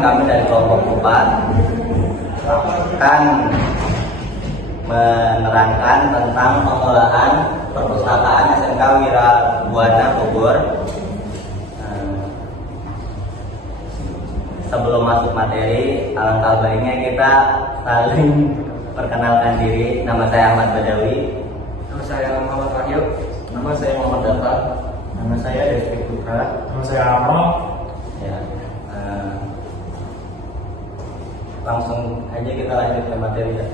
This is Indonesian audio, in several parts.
kami dari kelompok 4 akan menerangkan tentang pengolahan perpustakaan SMK Wira Buana Bogor. Sebelum masuk materi, alangkah baiknya kita saling perkenalkan diri. Nama saya Ahmad Badawi. Nama saya Muhammad Wahyu. Nama saya Muhammad Data. Nama saya Rizky Putra. Nama saya Amal. Ya, langsung aja kita lanjut ke materi ya.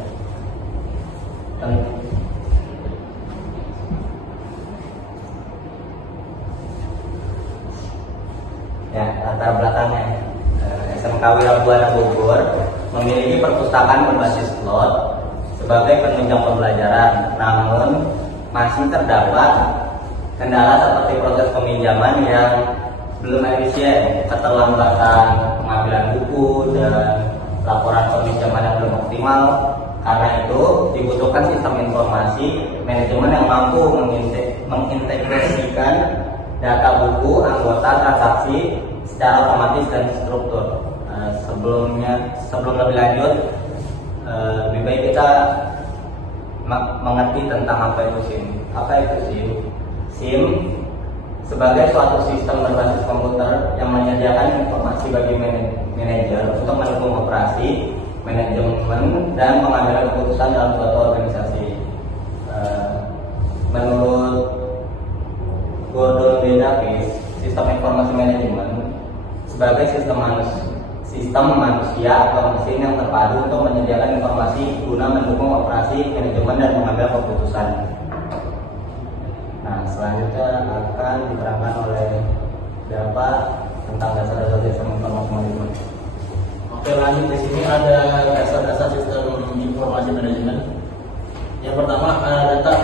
Ya, latar belakangnya SMK Wira Buana Bogor memiliki perpustakaan berbasis cloud sebagai penunjang pembelajaran, namun masih terdapat kendala seperti proses peminjaman yang belum efisien, keterlambatan pengambilan buku, dan laporan peminjaman yang belum optimal. Karena itu dibutuhkan sistem informasi manajemen yang mampu mengintegrasikan data buku, anggota, transaksi secara otomatis dan struktur. Sebelum lebih lanjut, lebih baik kita mengerti tentang apa itu SIM. Apa itu SIM? SIM sebagai suatu sistem berbasis komputer yang menyediakan informasi bagi manajer untuk mendukung operasi, manajemen, dan pengambilan keputusan dalam suatu organisasi. Menurut Gordon B. Davis, sistem informasi manajemen sebagai sistem manusia atau mesin yang terpadu untuk menyediakan informasi guna mendukung operasi, manajemen, dan pengambilan keputusan. Nah, selanjutnya akan diterangkan oleh Dapa tentang dasar-dasar sistem informasi manajemen. Oke, lanjut. Di sini ada dasar-dasar sistem informasi manajemen. Yang pertama ada data,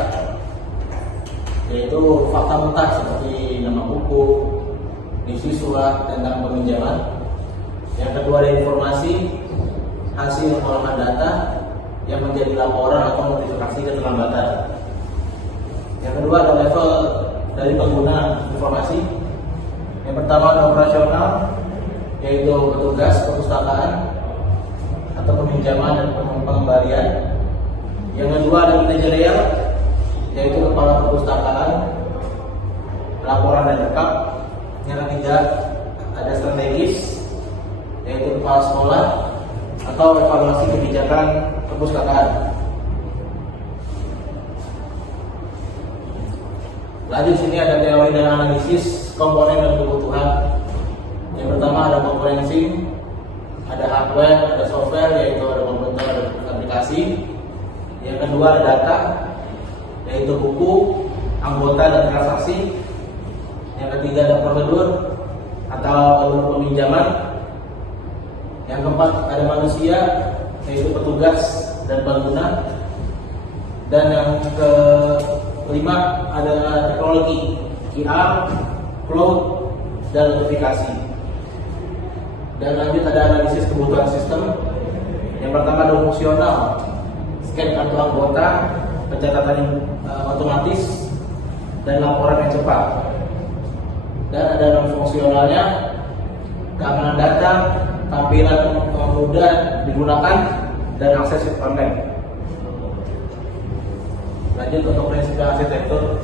yaitu fakta mentah seperti nama buku, isi surat tentang peminjaman. Yang kedua ada informasi hasil pengolahan data yang menjadi laporan atau notifikasi keterlambatan. Yang kedua ada level dari pengguna informasi. Yang pertama ada operasional, yaitu petugas perpustakaan atau peminjaman dan pengembalian. Yang kedua ada manajerial, yaitu kepala perpustakaan, laporan dan rekap. Yang ketiga ada strategis, yaitu kepala sekolah atau evaluasi kebijakan perpustakaan. Lanjut, sini ada teori dan analisis komponen dan kebutuhan. Yang pertama ada komponen SIM, ada hardware, ada software, yaitu ada komputer dan aplikasi. Yang kedua ada data, yaitu buku, anggota, dan transaksi. Yang ketiga ada prosedur atau alur peminjaman. Yang keempat ada manusia, yaitu petugas dan pengguna. Dan yang kelima ada teknologi, QR, cloud, dan notifikasi. Dan lanjut ada analisis kebutuhan sistem. Yang pertama ada fungsional, scan kartu anggota, pencatatan otomatis, dan laporan yang cepat. Dan ada non fungsionalnya, keamanan data, tampilan mudah digunakan, dan akses konten. Lanjut untuk prinsip dan arsitektur.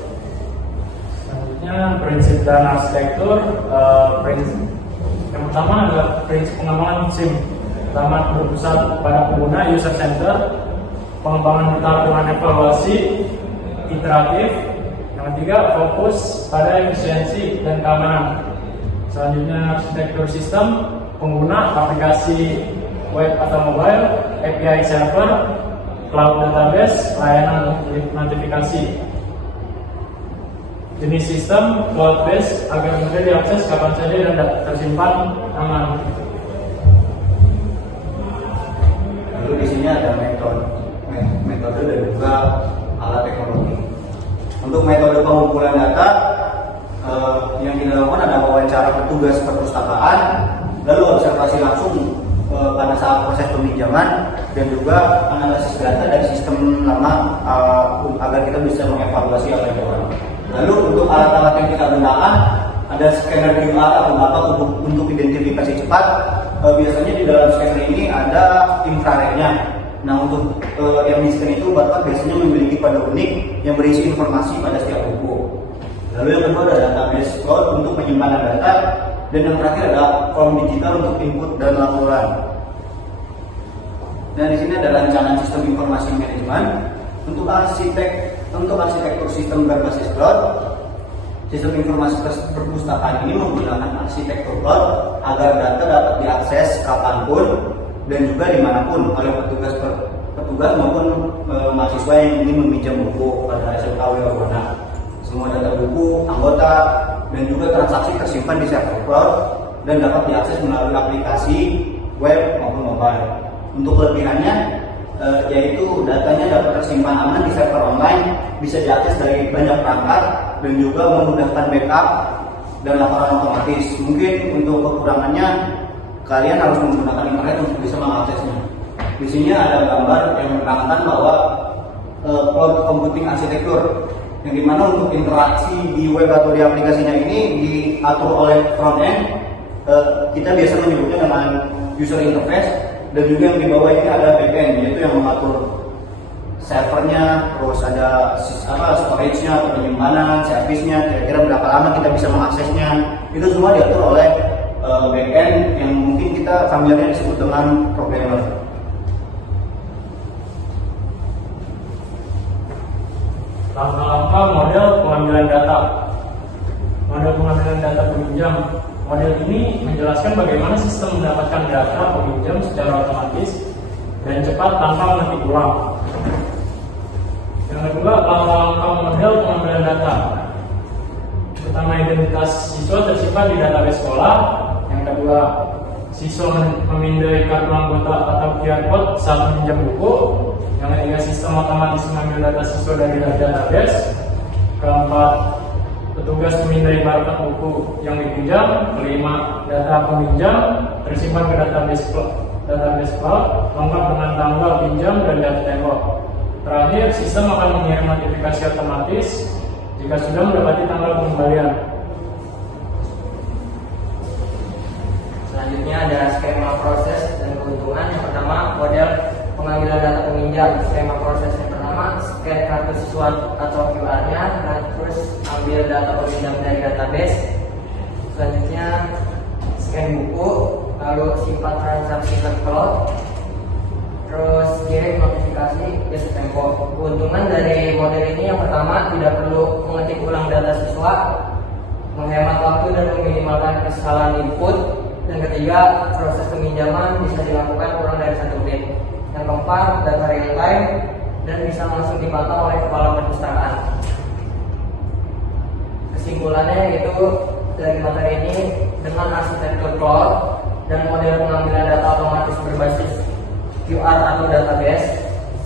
Selanjutnya prinsip dan arsitektur. Yang pertama adalah prinsip pengamalan SIM. Pertama berpusat pada pengguna, user center, pengembangan bertahap evaluasi iteratif. Yang ketiga fokus pada efisiensi dan keamanan. Selanjutnya arsitektur sistem, pengguna, aplikasi web atau mobile, API server, cloud database, layanan notifikasi. Jenis sistem cloud based agar mudah diakses kapan saja dan tersimpan aman. Lalu di sini ada metode dan juga alat teknologi. Untuk metode pengumpulan data yang dilakukan ada wawancara petugas perpustakaan, lalu observasi langsung pada saat proses peminjaman, dan juga analisis data dan sistem lama agar kita bisa mengevaluasi apa yang kurang. Lalu untuk alat-alat yang kita gunakan ada scanner QR atau apa untuk identifikasi cepat, biasanya di dalam scanner ini ada infrarednya. Nah, untuk yang di scan itu Bapak biasanya memiliki pada unik yang berisi informasi pada setiap buku. Lalu yang kedua ada database cloud untuk penyimpanan data, dan yang terakhir ada form digital untuk input dan laporan. Dan di sini ada rancangan sistem informasi manajemen untuk arsitektur sistem berbasis cloud. Sistem informasi perpustakaan ini menggunakan arsitektur cloud agar data dapat diakses kapanpun dan juga dimanapun oleh petugas maupun mahasiswa yang ingin meminjam buku pada SMK Wirabwana. Semua data buku, anggota, dan juga transaksi tersimpan di server cloud dan dapat diakses melalui aplikasi web maupun mobile. Untuk kelebihannya yaitu datanya dapat tersimpan aman di server online, bisa diakses dari banyak perangkat, dan juga memudahkan backup dan laporan otomatis. Mungkin untuk kekurangannya kalian harus menggunakan internet untuk bisa mengaksesnya. Di sini ada gambar yang menerangkan bahwa cloud computing arsitektur, yang dimana untuk interaksi di web atau di aplikasinya ini diatur oleh front end. Kita biasa menyebutnya dengan user interface, dan juga yang di bawah ini ada back end, yaitu yang mengatur servernya, terus ada storage-nya atau penyimpanan, service-nya, kira-kira berapa lama kita bisa mengaksesnya. Itu semua diatur oleh back end yang mungkin kita familiarnya disebut dengan programmer. Langkah-langkah model pengambilan data. Model pengambilan data peminjam. Model ini menjelaskan bagaimana sistem mendapatkan data peminjam secara otomatis dan cepat tanpa mengetik ulang. Yang kedua, langkah-langkah model pengambilan data. Pertama, identitas siswa tersimpan di database sekolah. Yang kedua, siswa memindai kartu anggota atau QR code saat meminjam buku. Yang ketiga, sistem otomatis mengambil data siswa dari database. Keempat, petugas memindai barcode buku yang dipinjam. Kelima, data peminjam tersimpan ke database cloud lengkap dengan tanggal pinjam dan data tembok. Terakhir, sistem akan mengirim notifikasi otomatis jika sudah mendapati tanggal pengembalian. Selanjutnya ada skema proses dan keuntungan. Yang pertama, model pengambilan data peminjam. Skema proses yang pertama, scan kartu siswa atau QR-nya, terus ambil data peminjam dari database. Selanjutnya, scan buku, lalu simpan transaksi ke cloud, terus kirim notifikasi ke tembok. Keuntungan dari model ini yang pertama, tidak perlu mengetik ulang data siswa, menghemat waktu dan meminimalkan kesalahan input. Yang ketiga, proses peminjaman bisa dilakukan kurang dari 1 menit. Yang keempat, data real time dan bisa langsung dipantau oleh kepala perpustakaan. Kesimpulannya yaitu dari materi ini, dengan arsitektur cloud dan model pengambilan data otomatis berbasis QR atau database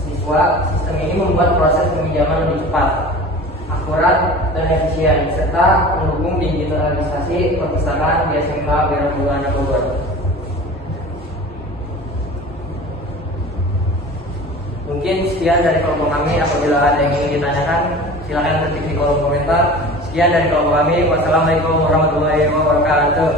siswa, sistem ini membuat proses peminjaman lebih cepat, akurat, dan efisien, serta mendukung digitalisasi perpustakaan di SMK Wirabwana Bogor. Mungkin sekian dari kelompok kami. Apabila ada yang ingin ditanyakan, silakan ketik di kolom komentar. Sekian dari kelompok kami. Wassalamualaikum warahmatullahi wabarakatuh.